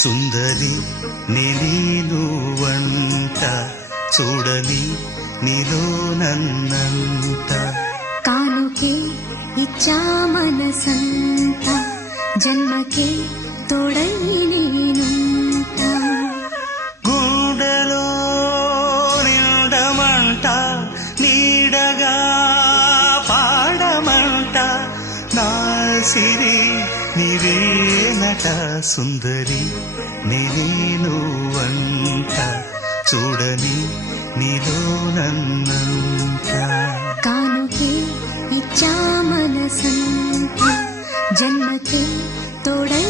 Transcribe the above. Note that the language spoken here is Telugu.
సుందరి నీను వంట చూడని నీలో నన్నంత కానుకే ఇచ్చా మనసంత జన్మకే తోడై నేనుంట గుండెలో నిండమంట నీడగా పాడమంట నా సిరి నీవేనట సుందరి నేను వంట చూడని నీలో నన్నంత కానుకే ఇచ్చా మనసంత జన్మకే తోడై